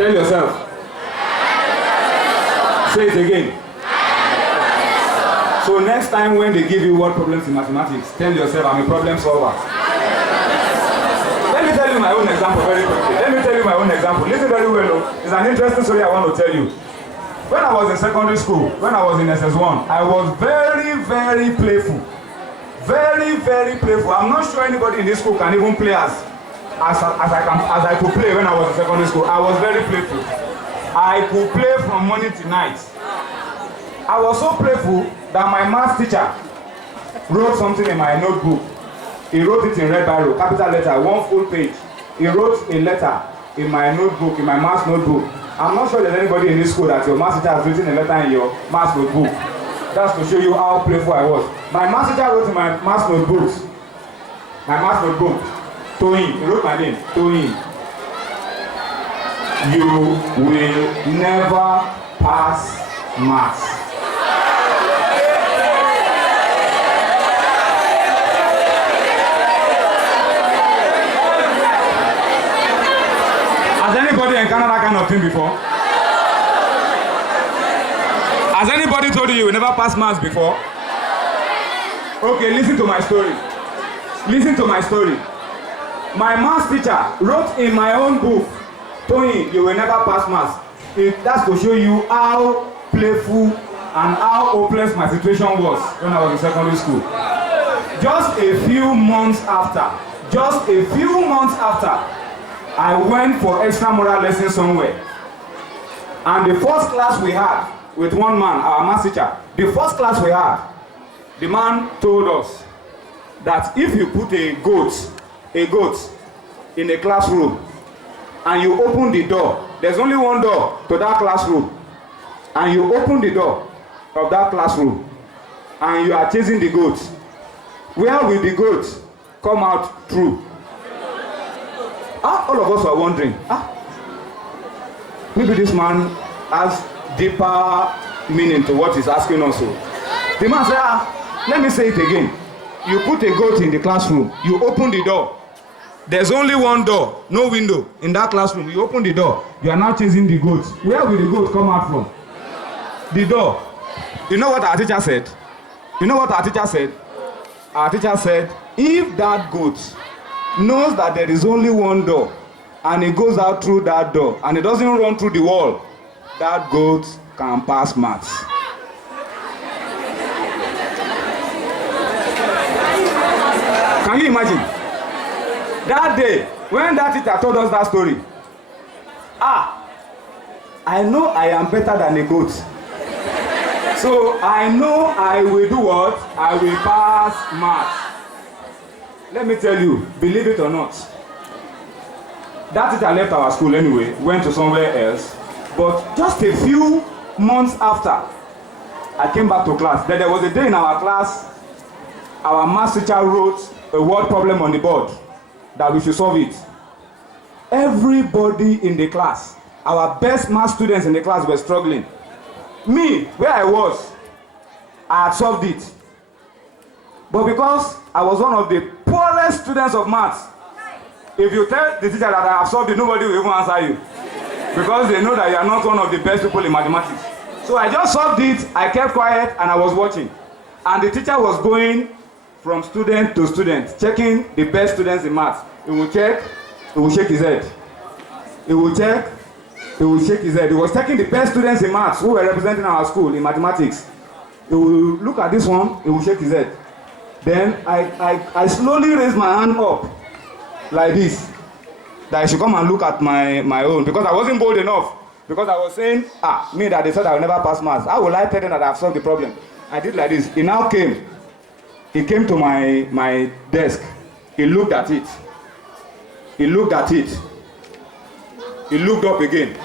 Tell yourself. Say it again. So next time when they give you word problems in mathematics, tell yourself, I'm a problem solver. Let me tell you my own example very quickly. Listen very well. It's an interesting story I want to tell you. When I was in secondary school, when I was in SS1, I was very, very playful. Very, very playful. I'm not sure anybody in this school can even play as I could play when I was in secondary school. I was very playful. I could play from morning to night. I was so playful that my math teacher wrote something in my notebook. He wrote it in red biro, capital letter, one full page. He wrote a letter in my notebook, in my math notebook. I'm not sure there's anybody in this school that your math teacher has written a letter in your math notebook. That's to show you how playful I was. My math teacher wrote in my math notebook, Toyin, he wrote my name, Toyin. You will never pass maths. Has anybody encountered that kind of thing before? Has anybody told you will never pass maths before? Okay, listen to my story. My maths teacher wrote in my own book, Toyin, you will never pass maths. That's to show you how playful and how hopeless my situation was when I was in secondary school. Just a few months after, I went for extramural lessons somewhere. And the first class we had with one man, our maths teacher, the man told us that if you put a goat in a classroom and you open the door, there's only one door to that classroom, and you open the door of that classroom and you are chasing the goat, where will the goat come out through? All of us are wondering, maybe this man has deeper meaning to what he's asking us. The man said, let me say it again. You put a goat in the classroom, you open the door. There's only one door, no window in that classroom. You open the door, you are now chasing the goat. Where will the goat come out from? The door. You know what our teacher said? Our teacher said, if that goat knows that there is only one door and it goes out through that door and it doesn't run through the wall, that goat can pass maths. Can you imagine? That day, when that teacher told us that story, I know I am better than a goat. So I know I will do what? I will pass maths. Let me tell you, believe it or not, that teacher left our school anyway, went to somewhere else. But just a few months after, I came back to class. Then there was a day in our class, our maths teacher wrote a word problem on the board that we should solve it. Everybody in the class, our best math students in the class, were struggling. Me, where I was, I had solved it. But because I was one of the poorest students of maths, if you tell the teacher that I have solved it, nobody will even answer you. Because they know that you are not one of the best people in mathematics. So I just solved it, I kept quiet, and I was watching. And the teacher was going from student to student, checking the best students in maths. He will check, he will shake his head. He will check, he will shake his head. He was checking the best students in maths who were representing our school in mathematics. He will look at this one, he will shake his head. Then I slowly raised my hand up, like this, that I should come and look at my own, because I wasn't bold enough. Because I was saying, me that they said I will never pass maths. How will I tell them that I have solved the problem? I did like this. He now came. He came to my desk. He looked at it. He looked at it. He looked up again.